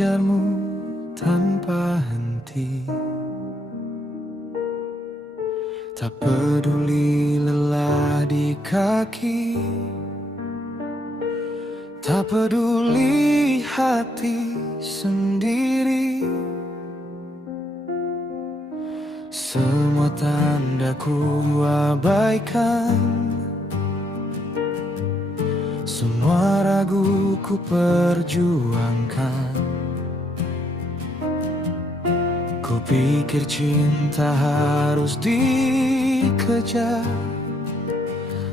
mengejarmu tanpa henti. Tak peduli lelah di kaki, tak peduli hati sendiri. Semua tanda ku abaikan, semua ragu ku perjuangkan. Ku pikir cinta harus dikejar,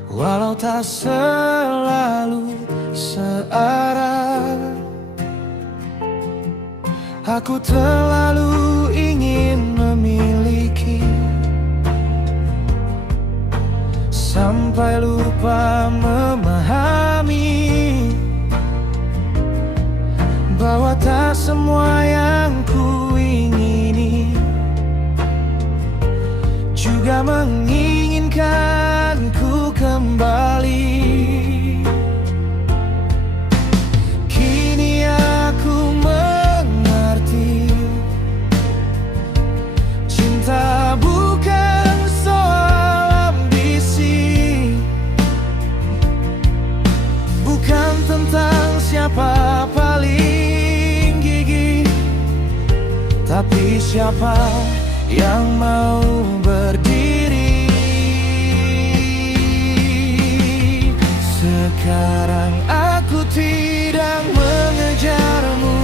walau tak selalu searah. Aku terlalu ingin memiliki, sampai lupa memahami bahwa tak semua yang ku ingini juga menginginkan ku kembali. Kini aku mengerti, cinta bukan soal ambisi, bukan tentang siapa paling gigih, tapi siapa yang mau berdiri. Sekarang aku tidak mengejarmu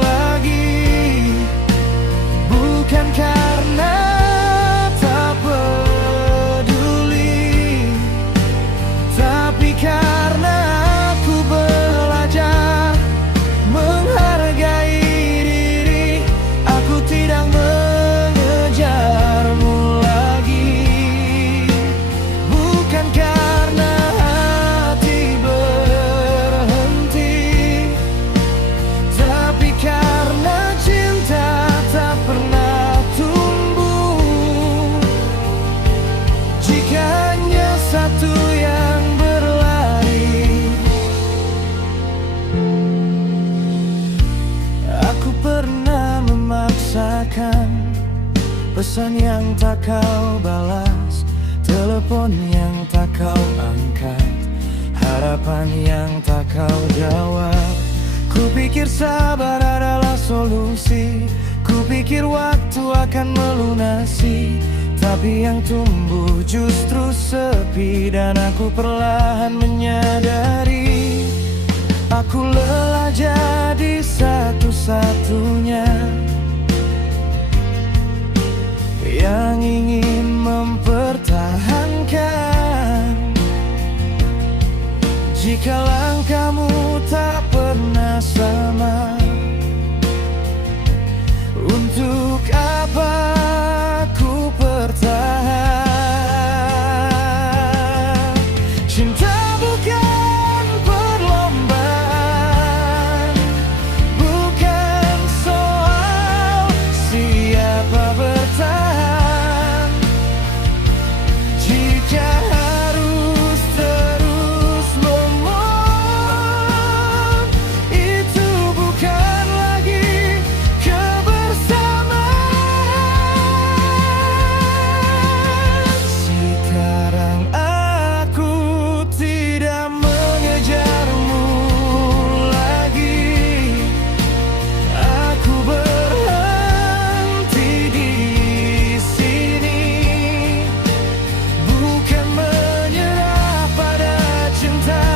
lagi, bukan karena tak peduli, tapi karena aku belajar menghargai diri. Aku tidak mengejarmu lagi, bukan karena hati berhenti, tapi karena cinta tak pernah tumbuh jika hanya satu yang berlari. Aku pernah memaksakan pesan yang tak kau balas, telepon yang tak kau angkat, harapan yang tak kau jawab. Kupikir sabar adalah solusi, kupikir waktu akan melunasi, tapi yang tumbuh justru sepi. Dan aku perlahan menyadari, aku lelah jadi satu-satunya yang ingin mempertahankan. Jika langkahmu tak pernah sama, untuk apa ku bertahan? Cinta bukan perlombaan, bukan soal siapa bertahan. Jika harus terus memohon, itu bukan lagi kebersamaan. Sekarang aku tidak mengejarmu lagi, aku berhenti di sini, bukan menyerah pada cinta,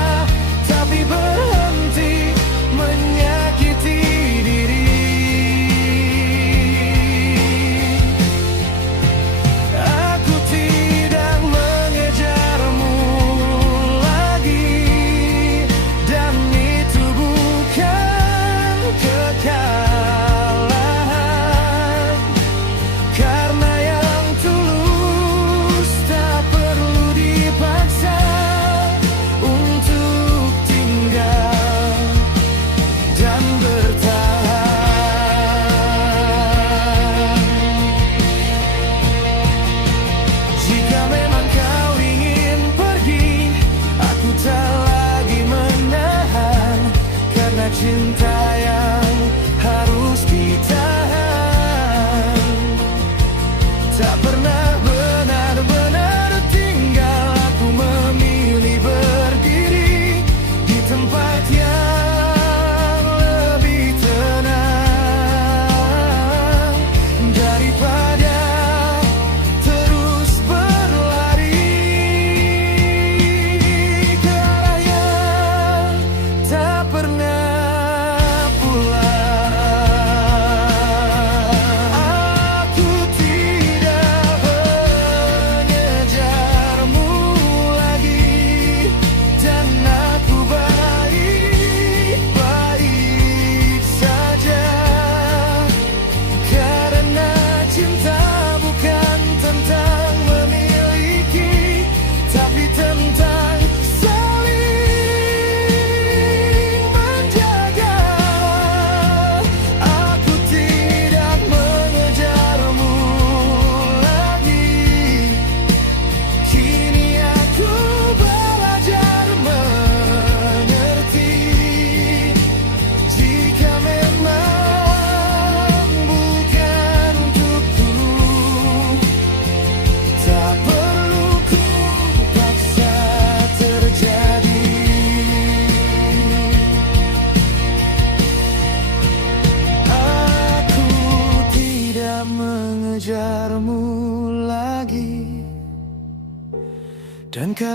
tapi berhenti menyakiti diri. Aku tidak mengejarmu lagi, dan itu bukan kekalahan, karena yang tulus tak perlu dipaksa untuk tinggal dan bertahan. Jika memang kau ingin pergi, aku tak lagi menahan, karena cinta yang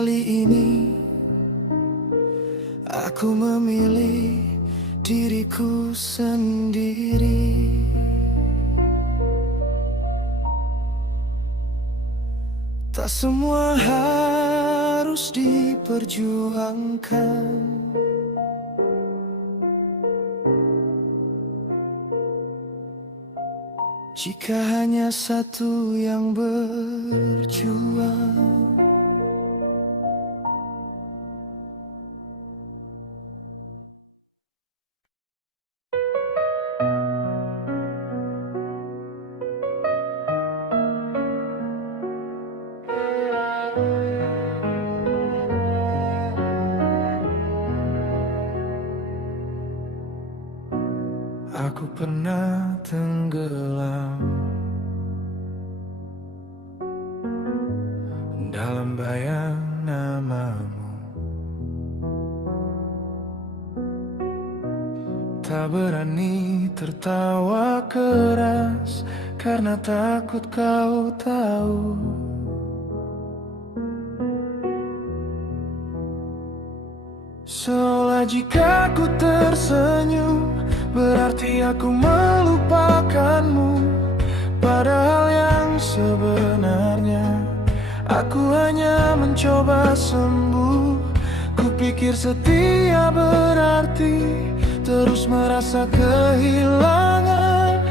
Kali ini aku memilih diriku sendiri. Tak semua harus diperjuangkan. Jika hanya satu yang berjuang. Aku pernah tenggelam dalam bayang namamu. Tak berani tertawa keras karena takut kau tahu. Seolah jika ku tersenyum berarti aku melupakanmu. Padahal yang sebenarnya aku hanya mencoba sembuh. Kupikir setia berarti terus merasa kehilangan.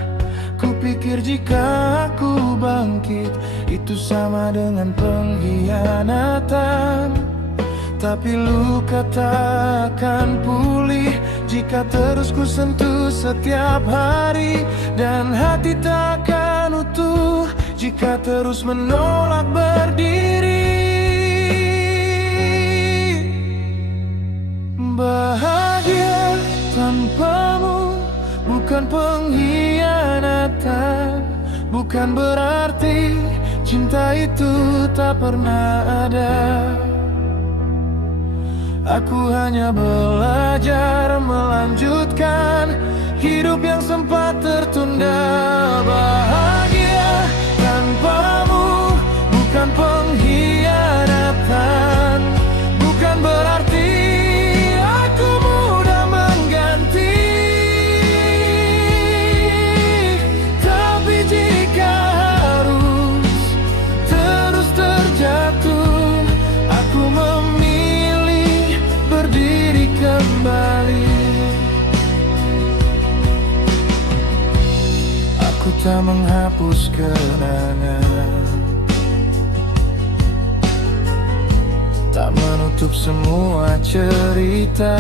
Kupikir jika aku bangkit itu sama dengan pengkhianatan. Tapi luka takkan pulih jika terus ku sentuh setiap hari. Dan hati takkan utuh jika terus menolak berdiri. Bahagia tanpamu bukan pengkhianatan. Bukan berarti cinta itu tak pernah ada. Aku hanya belajar melanjutkan hidup yang sempat tertunda. Bahagia tanpamu bukan pengkhianatan. Bukan berarti aku mudah mengganti. Tapi jika harus terus terjatuh, aku berdiri kembali. Aku tak menghapus kenangan, tak menutup semua cerita.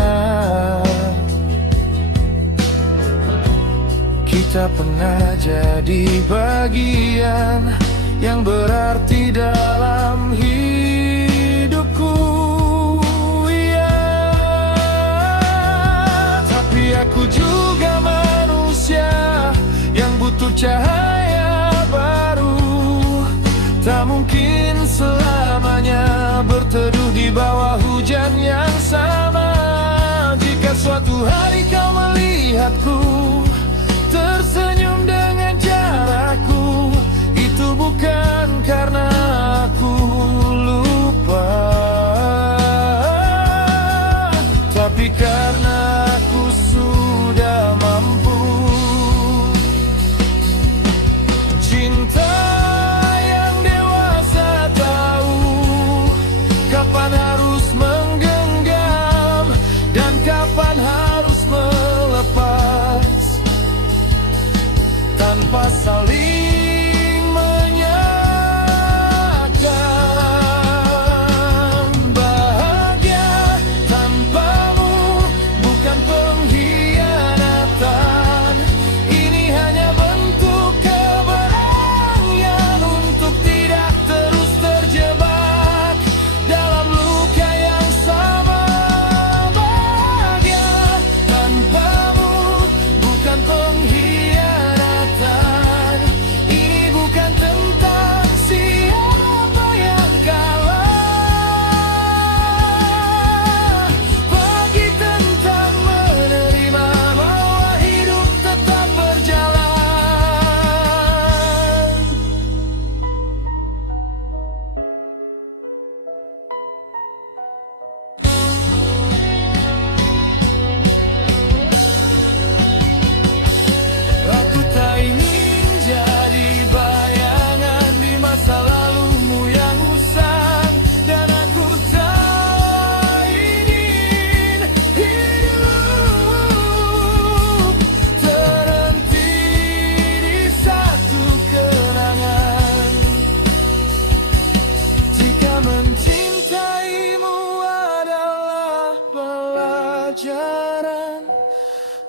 Kita pernah jadi bagian yang berarti dalam hidupku. Aku juga manusia yang butuh cahaya baru. Tak mungkin selamanya berteduh di bawah hujan yang sama. Jika suatu hari kau melihatku tersenyum dengan caraku, itu bukan karena aku lupa, tapi karena aku sudah mampu. Cinta yang dewasa tahu kapan harus menggenggam dan kapan harus melepas, tanpa saling menyakkan. Bahagia tanpamu bukan pengkhianatan. Ini hanya bentuk keberanian untuk tidak terus terjebak dalam luka yang sama. Bahagia tanpamu bukan pengkhianatan.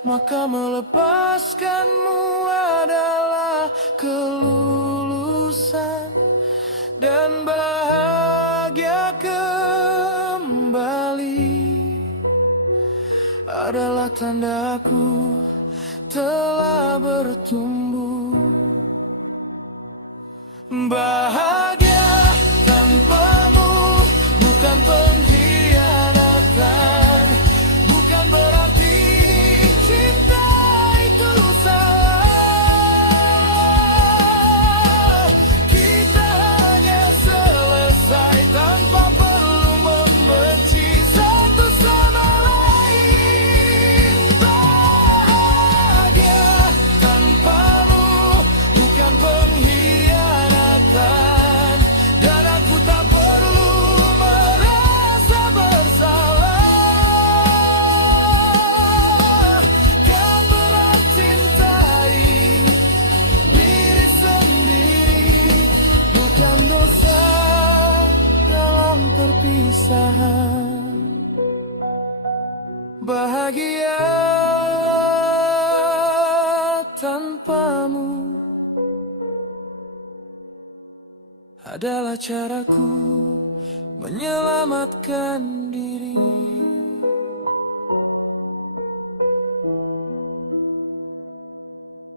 maka melepaskanmu adalah kelulusan dan bahagia kembali. Adalah tandaku telah bertumbuh. Bahagia tanpamu bukan pengkhianatan, bukan berarti cinta itu salah. Kita hanya selesai tanpa perlu membenci satu sama lain. Bahagia tanpamu bukan pengkhianatan, dan aku tak perlu merasa bersalah. Kan berarti cintai diri sendiri, bukan dosa dalam perpisahan. Bahagia tanpamu adalah caraku menyelamatkan diri.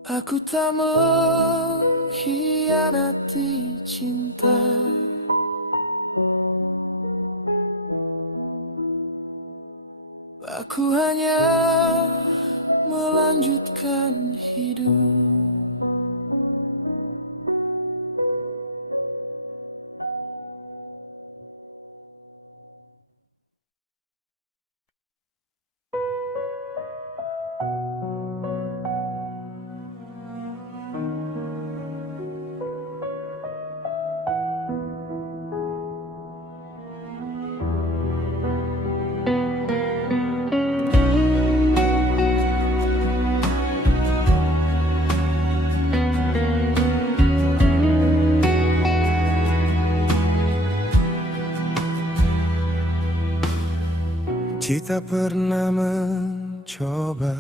Aku tak mengkhianati cinta. Aku hanya melanjutkan hidup. Kita pernah mencoba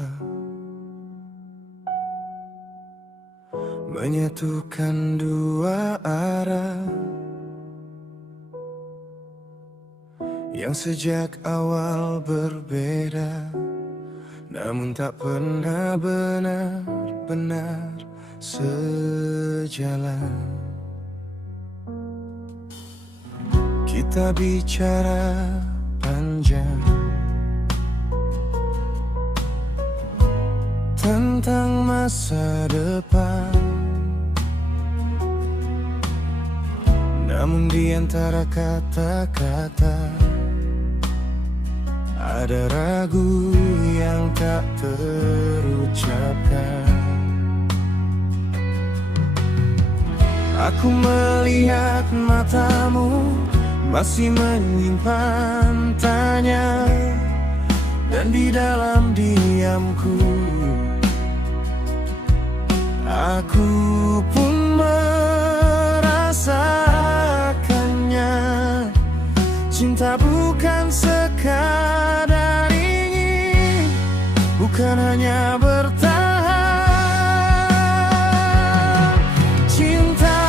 menyatukan dua arah yang sejak awal berbeda, namun tak pernah benar-benar sejalan. Kita bicara panjang tentang masa depan, namun di antara kata-kata ada ragu yang tak terucapkan. Aku melihat matamu masih menyimpan tanya, dan di dalam diamku aku pun merasakannya. Cinta bukan sekadar ingin, bukan hanya bertahan. Cinta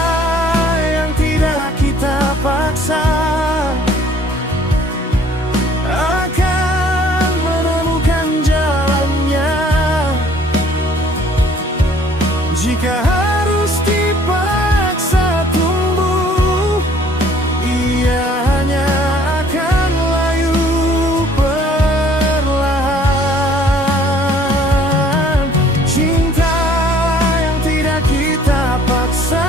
yang tidak kita paksa akan menemukan jalannya. Jika harus dipaksa tumbuh, ia hanya akan layu perlahan. Cinta yang tidak kita paksa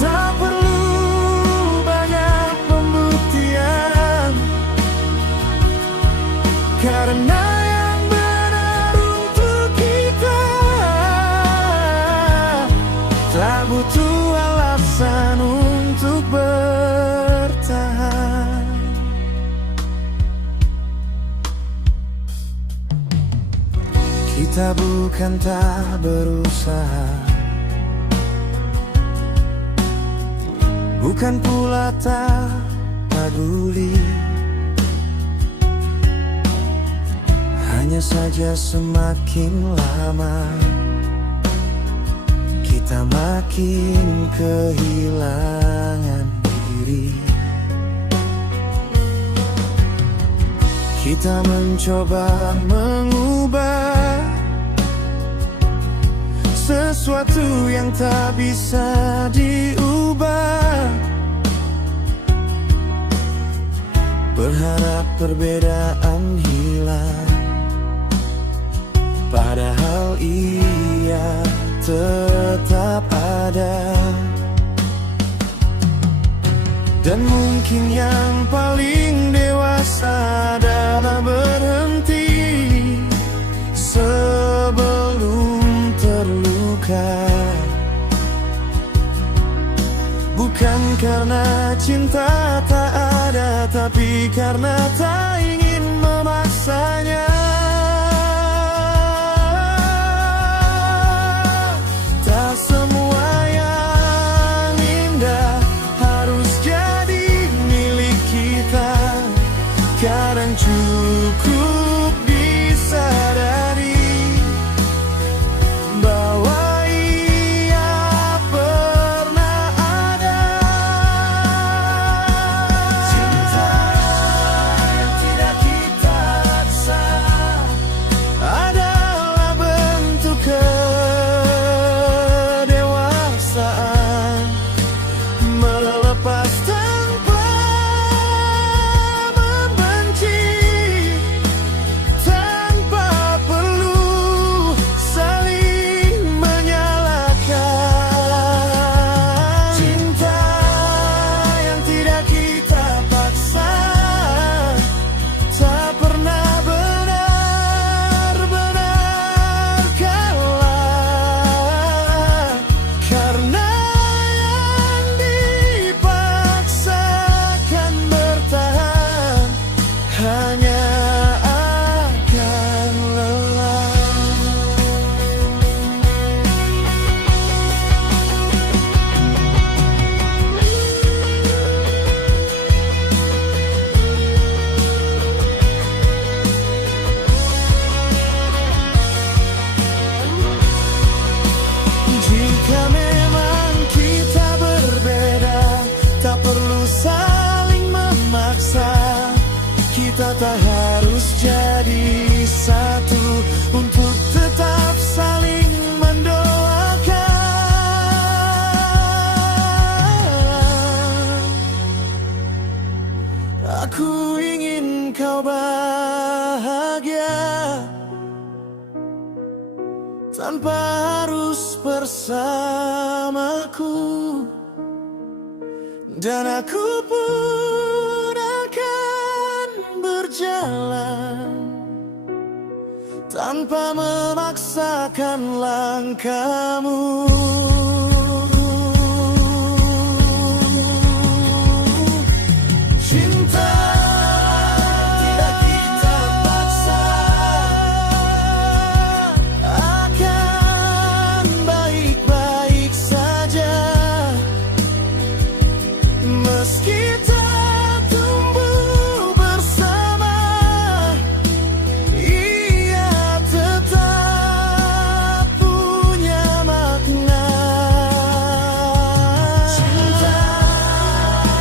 tak perlu banyak pembuktian, karena yang benar untuk kita tak butuh alasan untuk bertahan. Kita bukan tak berusaha, bukan pula tak peduli. Hanya saja semakin lama kita makin kehilangan diri. Kita mencoba mengubah sesuatu yang tak bisa diubah, berharap perbedaan hilang, padahal ia tetap ada. Dan mungkin yang paling dewasa adalah berhenti sebelum terluka. Bukan karena cinta tak ada, tapi karena tak ingin memaksanya. Tak semua yang indah harus jadi milik kita. Kadang cukup disadari bahwa ia pernah ada. Cinta yang tidak kita paksa adalah bentuk kedewasaan, melepas tanpa membenci, tanpa perlu saling menyalahkan. Cinta yang tidak kita paksa tak pernah benar-benar kalah, karena yang dipaksakan bertahan hanya akan lelah. Jika memang kita berbeda, tak perlu saling memaksa. Kita tak harus jadi satu untuk tetap saling mendoakan. Aku ingin kau bahagia tanpa harus bersamaku, dan aku pun akan berjalan tanpa memaksakan langkahmu. Cinta tidak kita paksa akan baik-baik saja, meski tak tumbuh bersama, ia tetap punya makna. Cinta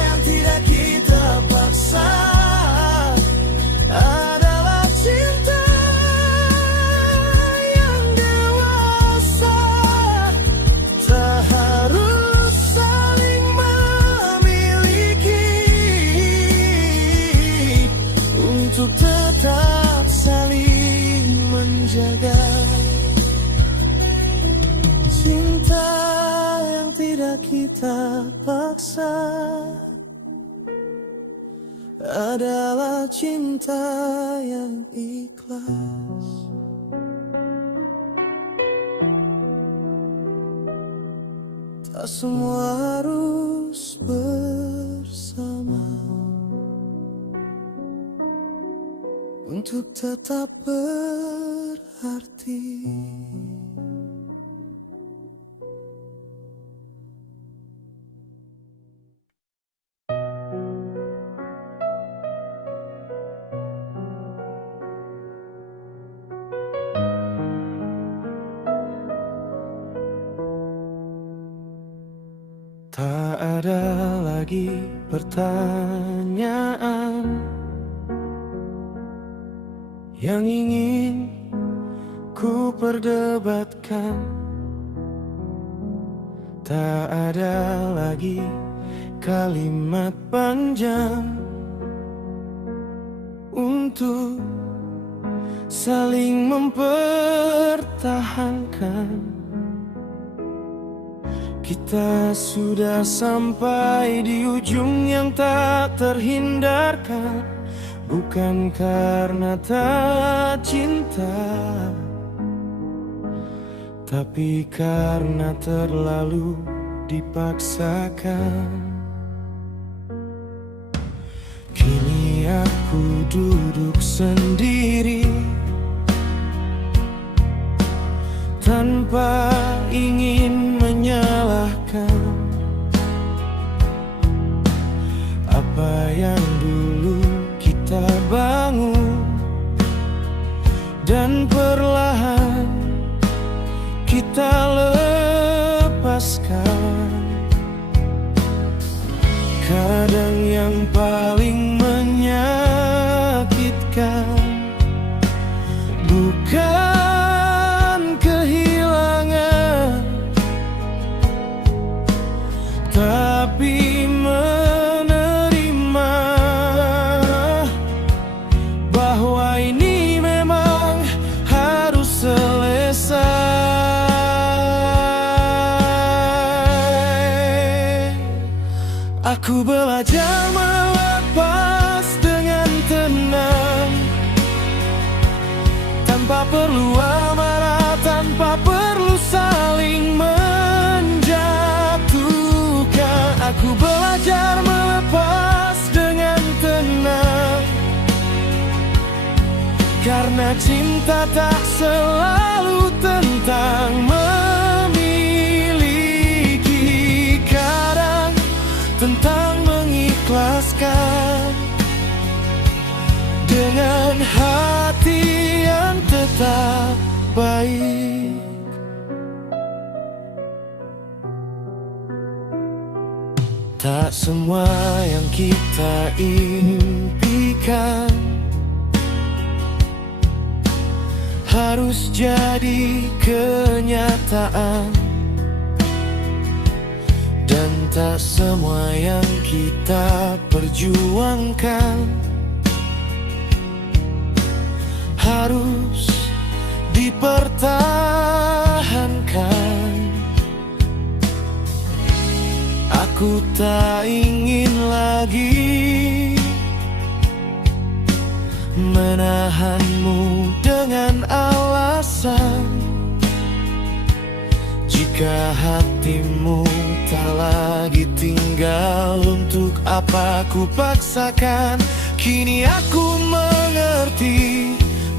yang tidak kita paksa adalah cinta yang dewasa, tak harus saling memiliki untuk tetap saling menjaga. Cinta yang tidak kita paksa adalah cinta yang ikhlas. Tak semua harus bersama untuk tetap berarti. lagi pertanyaan yang ingin ku perdebatkan. Tak ada lagi kalimat panjang untuk saling mempertahankan. Kita sudah sampai di ujung yang tak terhindarkan. Bukan karena tak cinta, tapi karena terlalu dipaksakan. Kini aku duduk sendiri tanpa ingin menyalahkan apa yang dulu kita bangun, dan perlahan kita lepaskan. Kadang yang paling menyakitkan bukan kehilangan, tapi menerima bahwa ini memang harus selesai. Aku belajar melepas dengan tenang, tanpa perlu amarah, tanpa perlu saling menjatuhkan. Aku belajar melepas dengan tenang, karena cinta tak selalu tentang memiliki, kadang tentang mengikhlaskan dengan hati yang tetap baik. Tak semua yang kita impikan harus jadi kenyataan, dan tak semua yang kita perjuangkan harus dipertahankan. Aku tak ingin lagi menahanmu dengan alasan. Jika hatimu tak lagi tinggal, untuk apa ku paksakan? Kini aku mengerti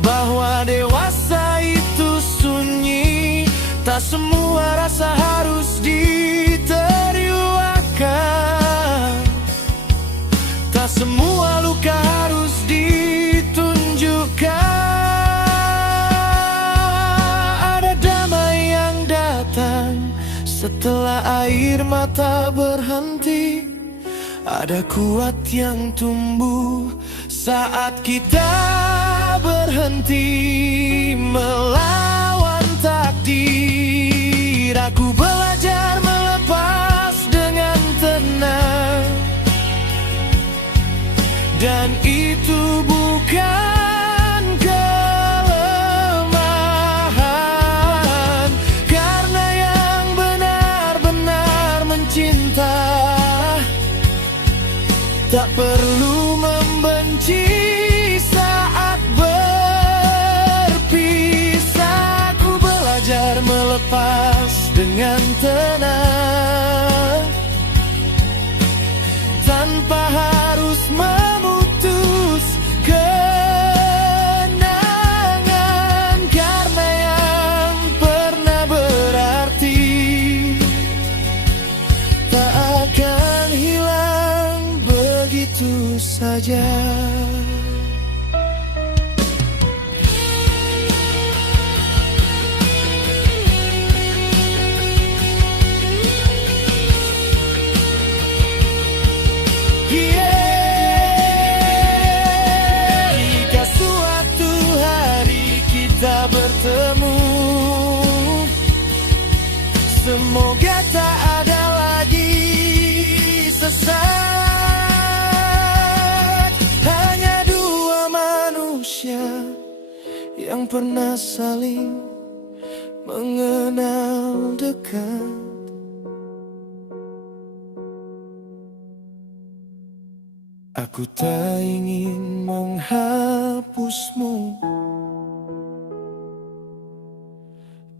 bahwa dewasa itu sunyi. Tak semua rasa harus ditertawakan, tak semua luka harus ditunjukkan. Ada damai yang datang setelah air mata berhenti. Ada kuat yang tumbuh saat kita berhenti melawan takdir. Aku belajar melepas dengan tenang, dan itu bukan kelemahan, karena yang benar-benar mencinta tak perlu membenci saat berpisah. Aku belajar melepas dengan tenang, tanpa harus memutus kenangan, karena yang pernah berarti tak akan hilang begitu saja. Semoga tak ada lagi sesat. Hanya dua manusia yang pernah saling mengenal dekat. Aku tak ingin menghapusmu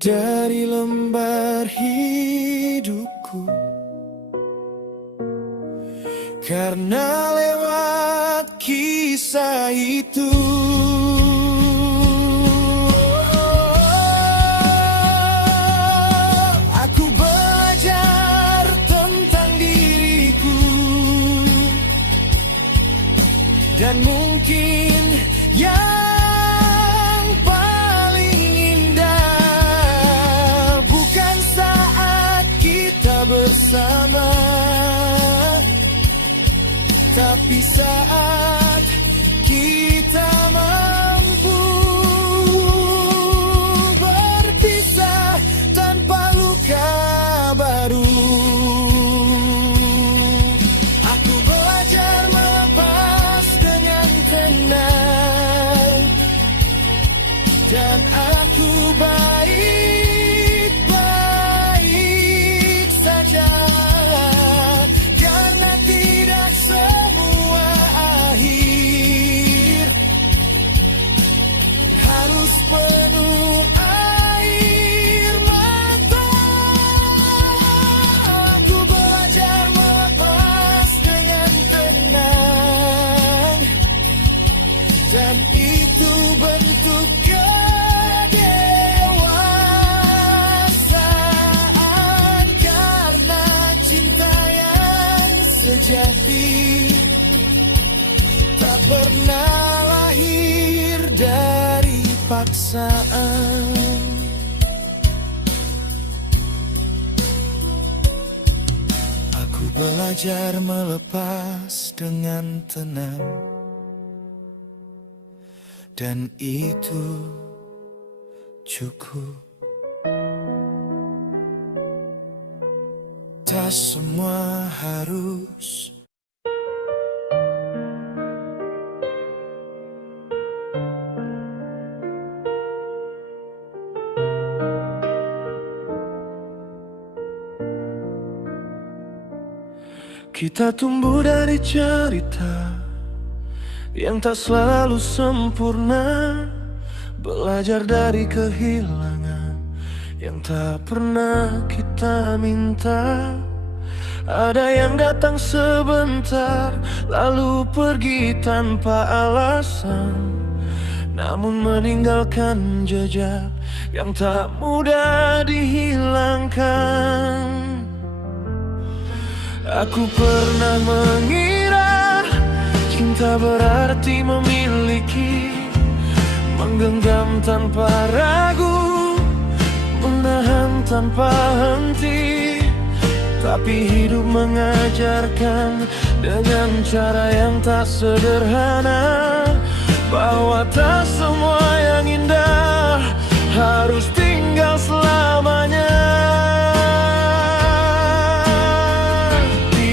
dari lembar hidupku, karena lewat kisah itu aku belajar tentang diriku. Dan mungkin yang paling indah bukan saat kita bersama, tapi saat kita mampu berpisah tanpa luka baru. Aku belajar melepas dengan tenang, dan aku baik-baik saja, karena tidak semua akhir harus penuh air mata. Aku belajar melepas dengan tenang, dan itu bentuk kedewasaan, karena cinta yang sejati tak pernah lahir dari paksaan. Aku belajar melepas dengan tenang, dan itu cukup. Tak semua harus kita tumbuh dari cerita yang tak selalu sempurna, belajar dari kehilangan yang tak pernah kita minta. Ada yang datang sebentar lalu pergi tanpa alasan, namun meninggalkan jejak yang tak mudah dihilangkan. Aku pernah mengira cinta berarti memiliki, menggenggam tanpa ragu, menahan tanpa henti. Tapi hidup mengajarkan dengan cara yang tak sederhana, bahwa tak semua yang indah harus tinggal selamanya.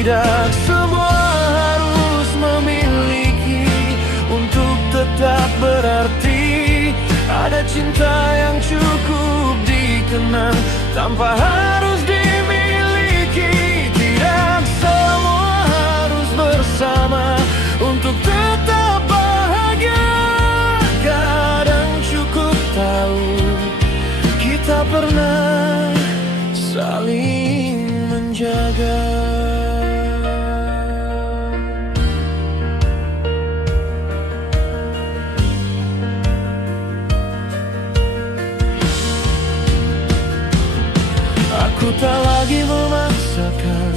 Tidak semua harus memiliki untuk tetap berarti. Ada cinta yang cukup dikenang tanpa harus dimiliki. Tidak semua harus bersama untuk tetap bahagia. Kadang cukup tahu kita pernah saling menjaga. Aku tak lagi memaksakan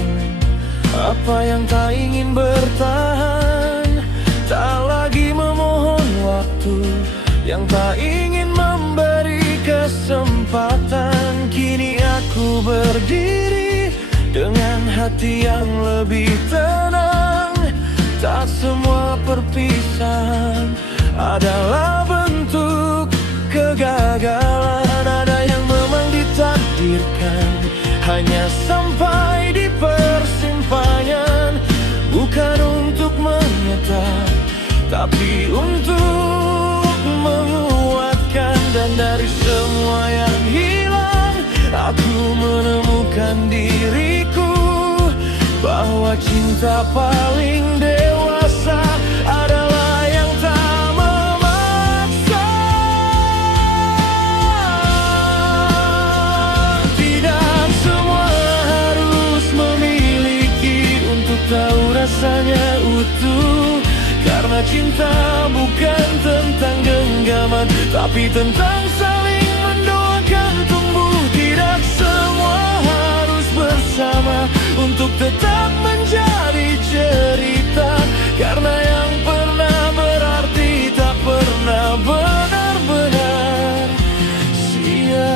apa yang tak ingin bertahan, tak lagi memohon waktu yang tak ingin memberi kesempatan. Kini aku berdiri dengan hati yang lebih tenang. Tak semua perpisahan adalah bentuk kegagalan. Ada yang memang ditakdirkan hanya sampai di persimpangan. Bukan untuk menyetap, tapi untuk menguatkan. Dan dari semua yang hilang, aku menemukan diriku, bahwa cinta paling dewasa adalah yang tak memaksa. Tidak semua harus memiliki untuk tahu rasanya utuh. Karena cinta bukan tentang genggaman, tapi tentang saling mendoakan tumbuh. Tidak semua harus bersama untuk tetap menjadi cerita. Karena yang pernah berarti tak pernah benar-benar sia-sia.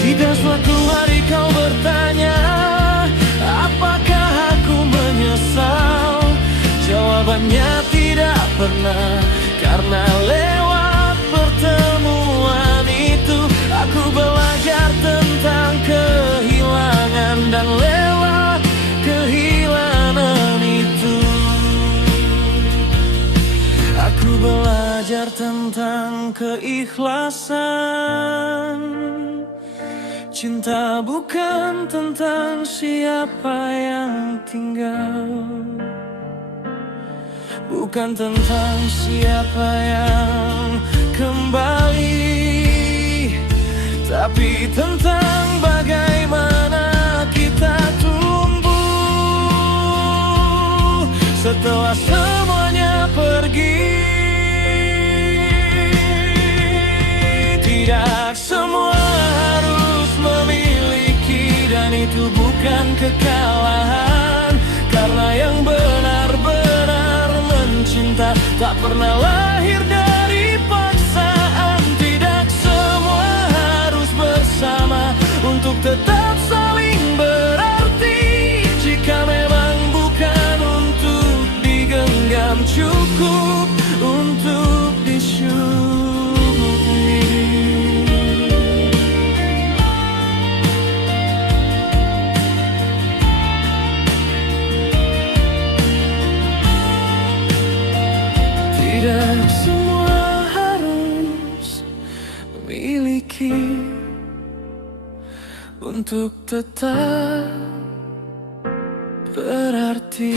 Jika suatu hari kau bertanya, apakah aku menyesal? Jawabannya tidak pernah. Karena lewat pertemuan itu, aku belajar tentang kehilangan. Dan lewat kehilangan itu, aku belajar tentang keikhlasan. Cinta bukan tentang siapa yang tinggal, bukan tentang siapa yang kembali, tapi tentang bagaimana kita tumbuh setelah semuanya pergi. Tidak semua harus memiliki, dan itu bukan kekalahan. Karena yang benar-benar mencinta tak pernah lahir dari paksaan. Tidak semua harus bersama untuk tetap saling berarti. Jika memang bukan untuk digenggam, cukup untuk disyukuri. Tidak semua harus memiliki untuk tetap berarti.